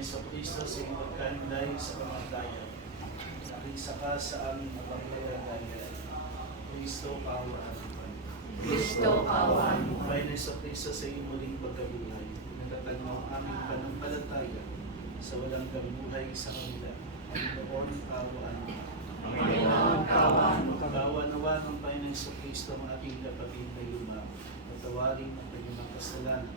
Panginoon sa Kristo sa iyong pagkahinday sa kamatayan. Nakisa ka sa aming mapaglalagayan. Kristo, kaawaan mo. Kristo, kaawaan mo. Panginoon sa Kristo sa iyong muling pagkabuhay. Natatag mo ang aming pananampalataya sa walang kabuhay sa kanila. Panginoon, kaawaan mo. Panginoon, kaawaan mo. Kaawaan nawa ng Panginoon sa Kristo ang ating kapatid na luma. Patawarin ang kanyang kasalanan.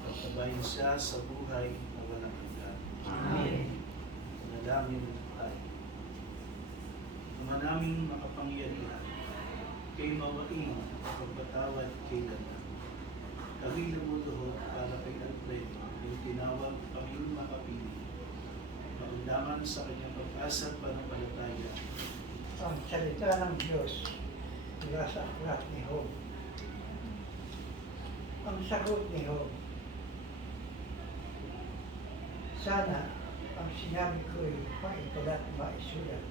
Pagtabayin siya sa buhay na walang hanggan. Amen. Manalangin tayo. Ama naming makapangyarihan, kay mawaing pagpatawad kay Lana. Kami lumutuhod para kay Alfredo, yung tinawag Panginoon makapili. Maundaman sa kanyang pag-asa at panampalataya. Ang salita ng Diyos mula sa aklat ni Job. Ang sagot ni Job, sana ang sinabi ko'y maitulat maisulat.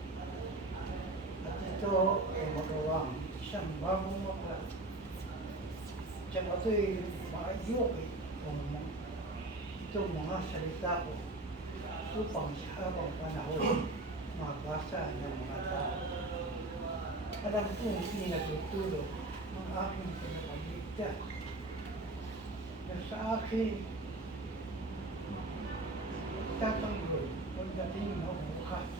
At ito ay magawang isang bagong aklat. Diyan ito'y maayuki kung itong mga salita ko upang sa habang panahon mabasa ng mga tao. Alam kong hindi natutulog ang aking pinapagligtas na sa akin tatanggol pagdating ng bukas.